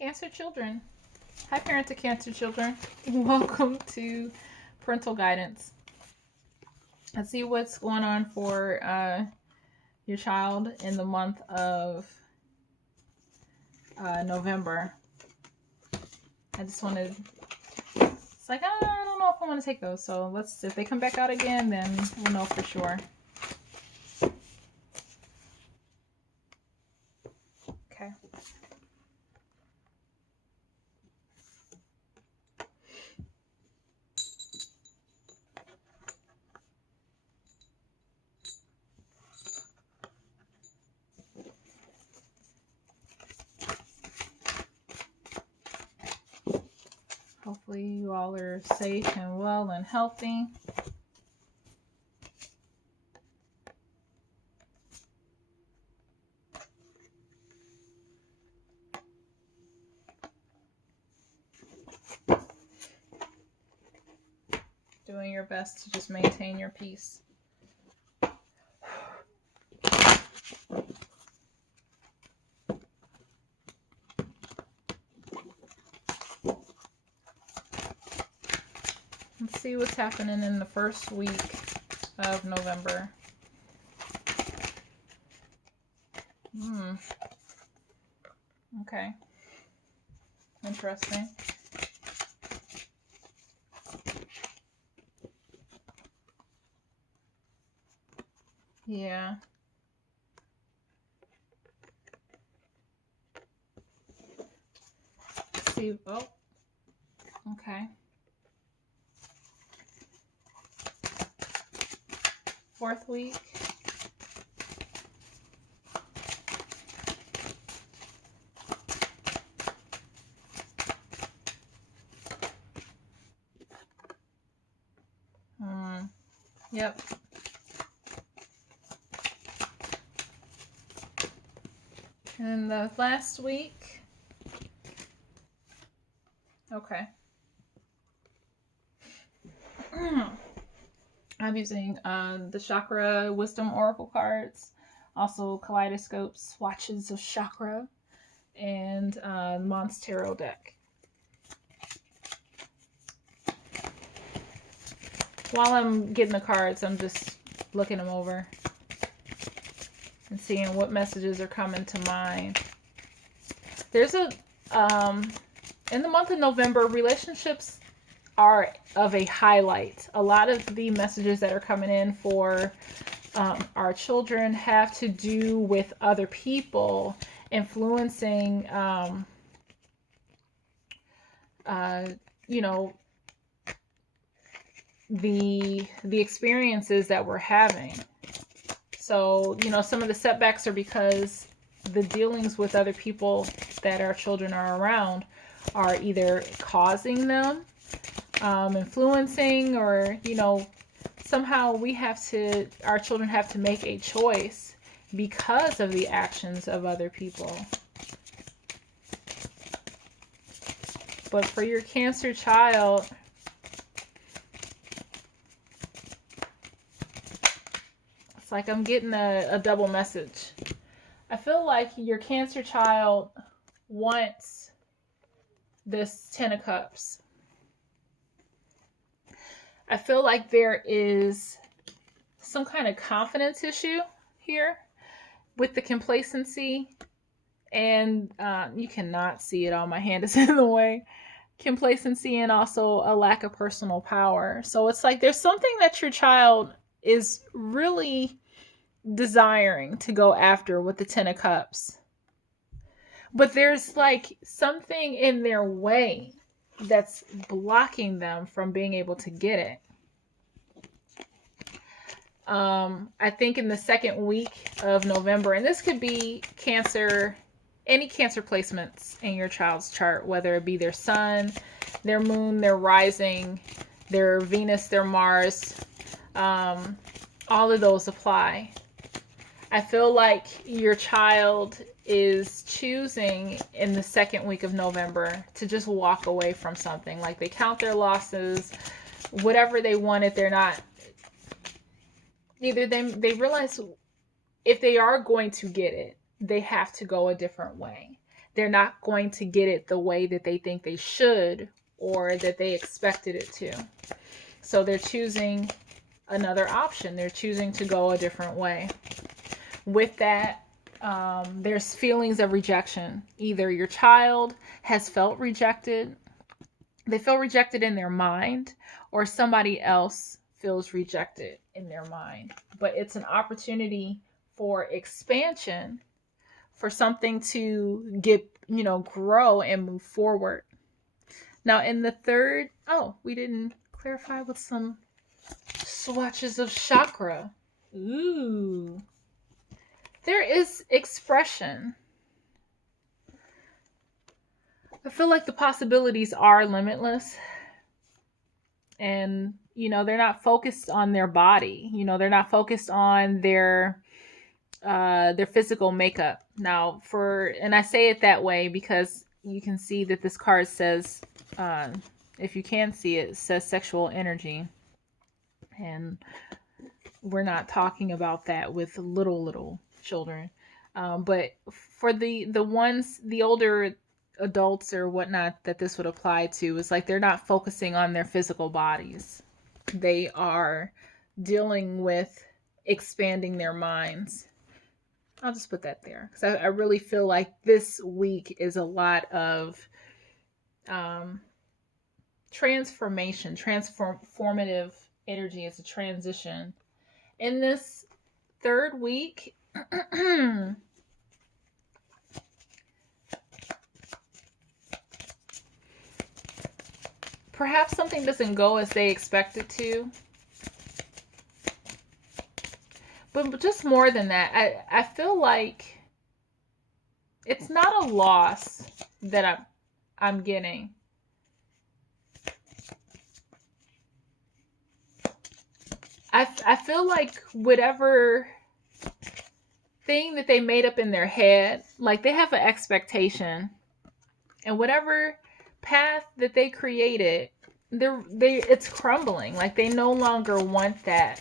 Cancer children. Hi, parents of Cancer children. Welcome to Parental Guidance. Let's see what's going on for your child in the month of November. I just wanted, it's like, I don't know if I want to take those. So if they come back out again, then we'll know for sure. Okay. Hopefully you all are safe and well and healthy. Doing your best to just maintain your peace. Let's see what's happening in the first week of November. Okay. Interesting. Yeah. Let's see. Oh. Okay. Fourth week. Yep. And the last week. Okay. I'm using the Chakra Wisdom Oracle cards, also Kaleidoscope Swatches of Chakra, and Mons Tarot deck. While I'm getting the cards, I'm just looking them over and seeing what messages are coming to mind. There's in the month of November, relationships are of a highlight. A lot of the messages that are coming in for our children have to do with other people influencing, the experiences that we're having. So, some of the setbacks are because the dealings with other people that our children are around are either causing them, influencing, or, somehow our children have to make a choice because of the actions of other people. But for your Cancer child, it's like I'm getting a double message. I feel like your Cancer child wants this Ten of Cups. I feel like there is some kind of confidence issue here with the complacency. And you cannot see it all. My hand is in the way. Complacency and also a lack of personal power. So it's like there's something that your child is really desiring to go after with the Ten of Cups. But there's like something in their way that's blocking them from being able to get it. I think in the second week of November, and this could be Cancer, any Cancer placements in your child's chart, whether it be their sun, their moon, their rising, their Venus, their Mars, all of those apply. I feel like your child is choosing in the second week of November to just walk away from something. Like they count their losses, whatever they wanted, they're not. Either they realize if they are going to get it, they have to go a different way. they're not going to get it the way that they think they should or that they expected it to. So they're choosing another option. They're choosing to go a different way. With that, there's feelings of rejection. Either your child has felt rejected, they feel rejected in their mind, or somebody else feels rejected in their mind. But it's an opportunity for expansion, for something to get, grow and move forward. Now, in the third, we didn't clarify with some swatches of chakra. Ooh. There is expression. I feel like the possibilities are limitless. And, they're not focused on their body. They're not focused on their physical makeup. Now, and I say it that way because you can see that this card says, if you can see it, it says sexual energy. And we're not talking about that with little children. But for the ones, the older adults or whatnot that this would apply to, is like they're not focusing on their physical bodies. They are dealing with expanding their minds. I'll just put that there because I really feel like this week is a lot of transformation, transformative energy. It's a transition. In this third week, perhaps something doesn't go as they expect it to. But just more than that, I feel like it's not a loss that I'm getting. I feel like whatever thing that they made up in their head, like they have an expectation, and whatever path that they created, it's crumbling. Like they no longer want that.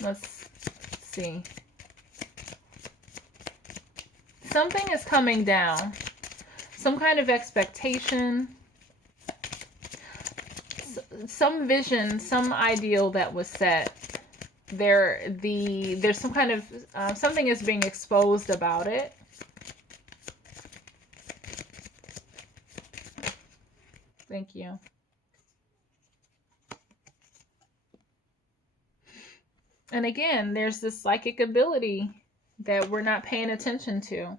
Let's see. Something is coming down. Some kind of expectation. Some vision, some ideal that was set. There's some kind of something is being exposed about it. Thank you. And again, there's this psychic ability that we're not paying attention to.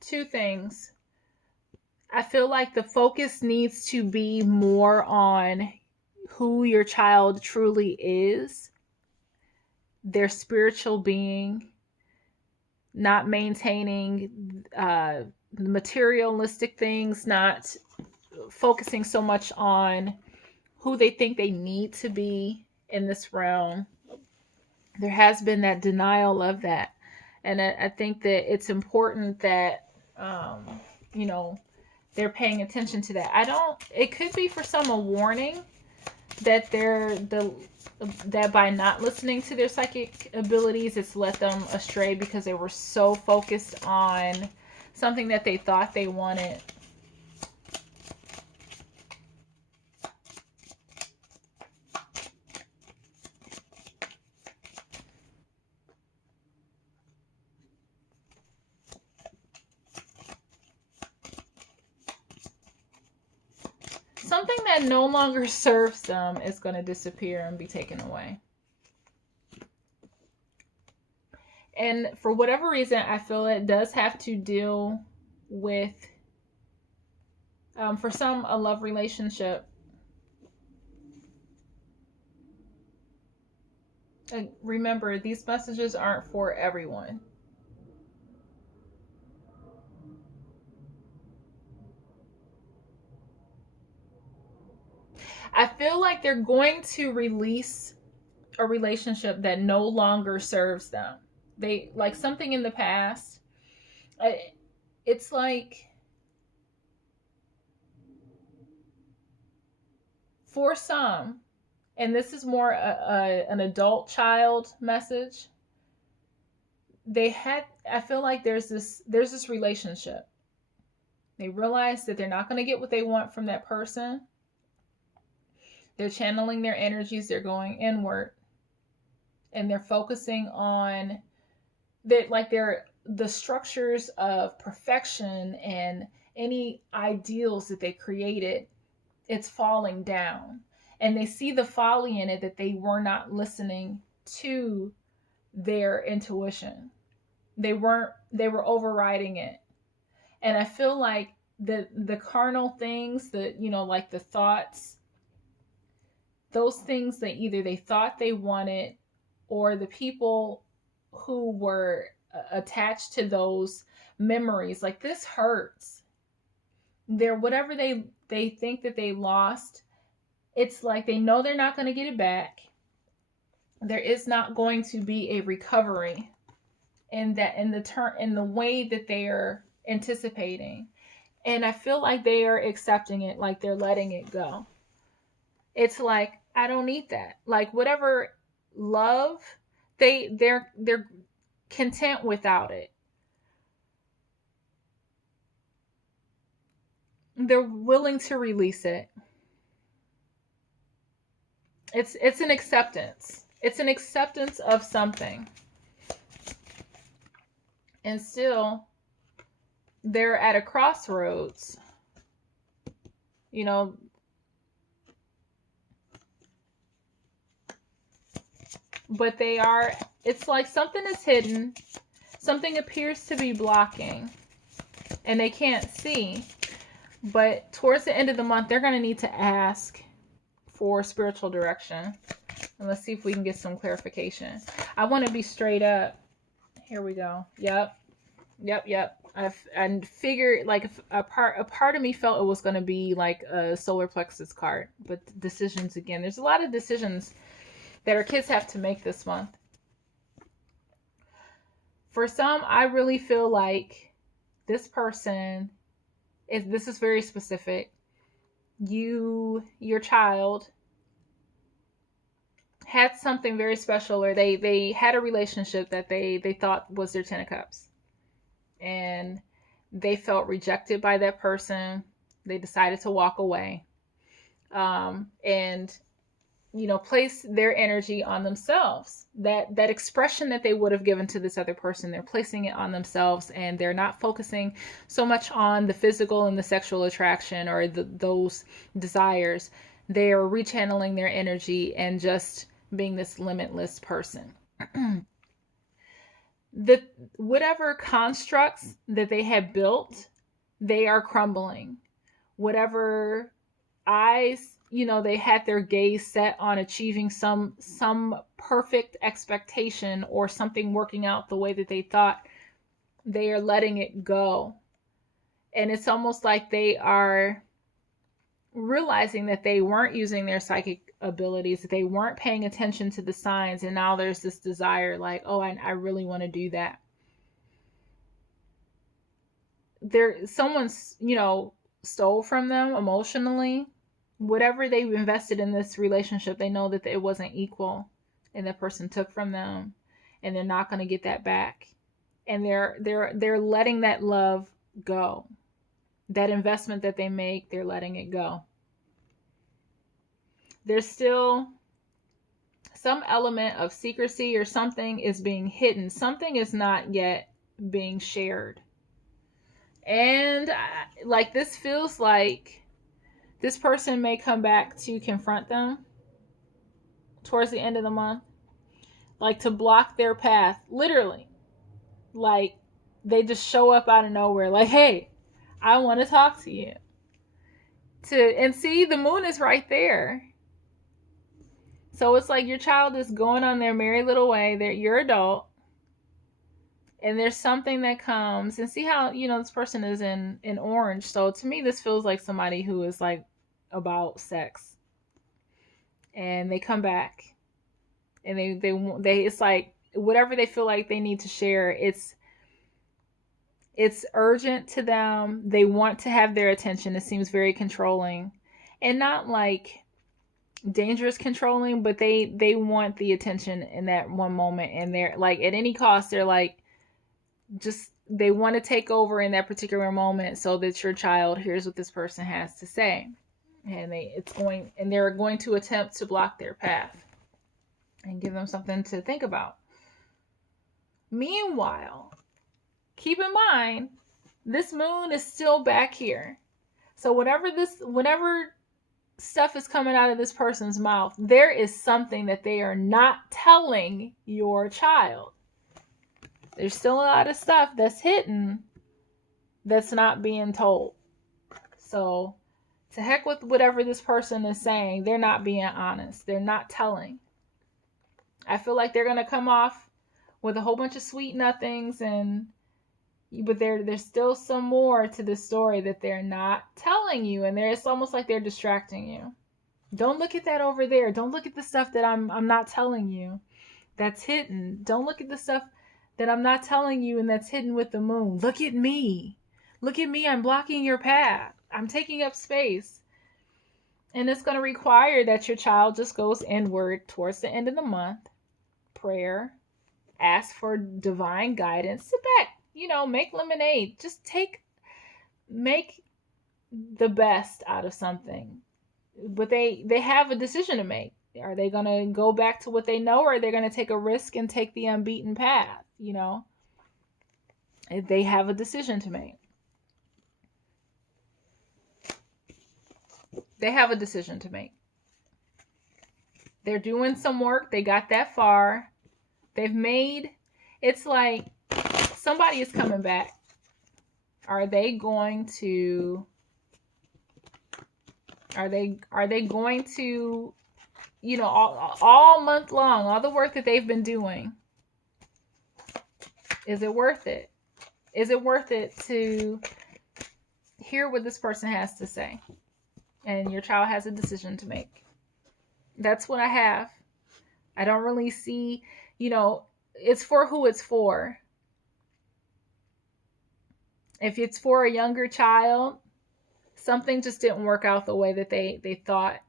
Two things. I feel like the focus needs to be more on who your child truly is, their spiritual being, not maintaining materialistic things, not focusing so much on who they think they need to be in this realm. There has been that denial of that. And I think that it's important that, they're paying attention to that. It could be for some a warning that that by not listening to their psychic abilities, it's led them astray because they were so focused on something that they thought they wanted. Something that no longer serves them is going to disappear and be taken away. And for whatever reason, I feel it does have to deal with, for some, a love relationship. And remember, these messages aren't for everyone. I feel like they're going to release a relationship that no longer serves them. They like something in the past. It's like, for some, and this is more an adult child message. I feel like there's this relationship. They realize that they're not going to get what they want from that person. They're channeling their energies, they're going inward, and they're focusing on the structures of perfection and any ideals that they created. It's falling down, and they see the folly in it, that they were not listening to their intuition. They were overriding it. And I feel like the carnal things, like the thoughts, those things that either they thought they wanted, or the people who were attached to those memories, like, this hurts. They're whatever they think that they lost. It's like they know they're not going to get it back. There is not going to be a recovery in the way that they are anticipating. And I feel like they are accepting it, like they're letting it go. It's like, I don't need that. Like, whatever love, they're content without it. They're willing to release it. It's an acceptance. It's an acceptance of something. And still, they're at a crossroads. You know, but it's like something is hidden. Something appears to be blocking, and they can't see. But towards the end of the month, they're going to need to ask for spiritual direction. And let's see if we can get some clarification. I want to be straight up. Here we go. Yep. I figured, like, a part of me felt it was going to be like a solar plexus card. But decisions again. There's a lot of decisions that our kids have to make this month. For some, I really feel like this person this is very specific. Your child had something very special, or they had a relationship that they thought was their 10 of cups, and they felt rejected by that person. They decided to walk away, and place their energy on themselves. That expression that they would have given to this other person, they're placing it on themselves, and they're not focusing so much on the physical and the sexual attraction, or those desires. They are rechanneling their energy and just being this limitless person. Whatever constructs that they had built, they are crumbling. Whatever eyes, they had their gaze set on achieving some perfect expectation, or something working out the way that they thought, they are letting it go. And it's almost like they are realizing that they weren't using their psychic abilities, that they weren't paying attention to the signs, and now there's this desire, like, oh, I really want to do that. Someone's, stole from them emotionally. Whatever they've invested in this relationship, they know that it wasn't equal, and that person took from them, and they're not going to get that back. And they're letting that love go. That investment that they make, they're letting it go. There's still some element of secrecy, or something is being hidden. Something is not yet being shared. And this feels like this person may come back to confront them towards the end of the month, like to block their path, literally. Like, they just show up out of nowhere, like, hey, I want to talk to you. And see, the moon is right there. So it's like your child is going on their merry little way. You're adult. And there's something that comes, and see how, this person is in orange. So to me, this feels like somebody who is like about sex. And they come back, and they it's like whatever they feel like they need to share, it's urgent to them. They want to have their attention. It seems very controlling, and not like dangerous controlling, but they want the attention in that one moment, and they're like, at any cost, they're like, just they want to take over in that particular moment so that your child hears what this person has to say. And they're going to attempt to block their path and give them something to think about. Meanwhile, keep in mind, this moon is still back here. So whenever stuff is coming out of this person's mouth, there is something that they are not telling your child. There's still a lot of stuff that's hidden that's not being told. So to heck with whatever this person is saying, they're not being honest. They're not telling. I feel like they're going to come off with a whole bunch of sweet nothings, but there's still some more to the story that they're not telling you, and it's almost like they're distracting you. Don't look at that over there. Don't look at the stuff that I'm not telling you that's hidden. Don't look at the stuff that I'm not telling you and that's hidden with the moon. Look at me. Look at me. I'm blocking your path. I'm taking up space. And it's going to require that your child just goes inward towards the end of the month. Prayer. Ask for divine guidance. Sit back. Make lemonade. Just make the best out of something. But they have a decision to make. Are they going to go back to what they know, or are they going to take a risk and take the unbeaten path? They have a decision to make. They have a decision to make. They're doing some work. They got that far. It's like somebody is coming back. Are they going to all month long, all the work that they've been doing, is it worth it? Is it worth it to hear what this person has to say? And your child has a decision to make. That's what I have. I don't really see, it's for who it's for. If it's for a younger child, something just didn't work out the way that they thought.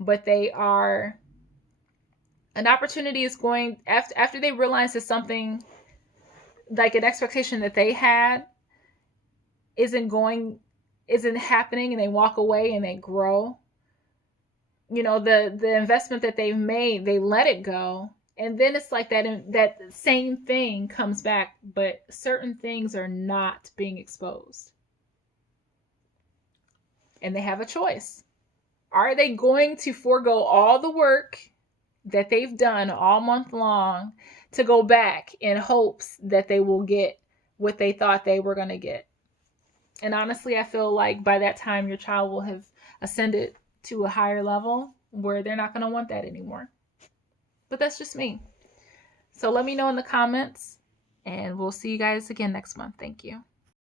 But an opportunity is going, after they realize that something, like an expectation that they had, isn't happening, and they walk away and they grow. The investment that they've made, they let it go. And then it's like that same thing comes back, but certain things are not being exposed. And they have a choice. Are they going to forego all the work that they've done all month long to go back in hopes that they will get what they thought they were going to get? And honestly, I feel like by that time, your child will have ascended to a higher level where they're not going to want that anymore. But that's just me. So let me know in the comments, and we'll see you guys again next month. Thank you.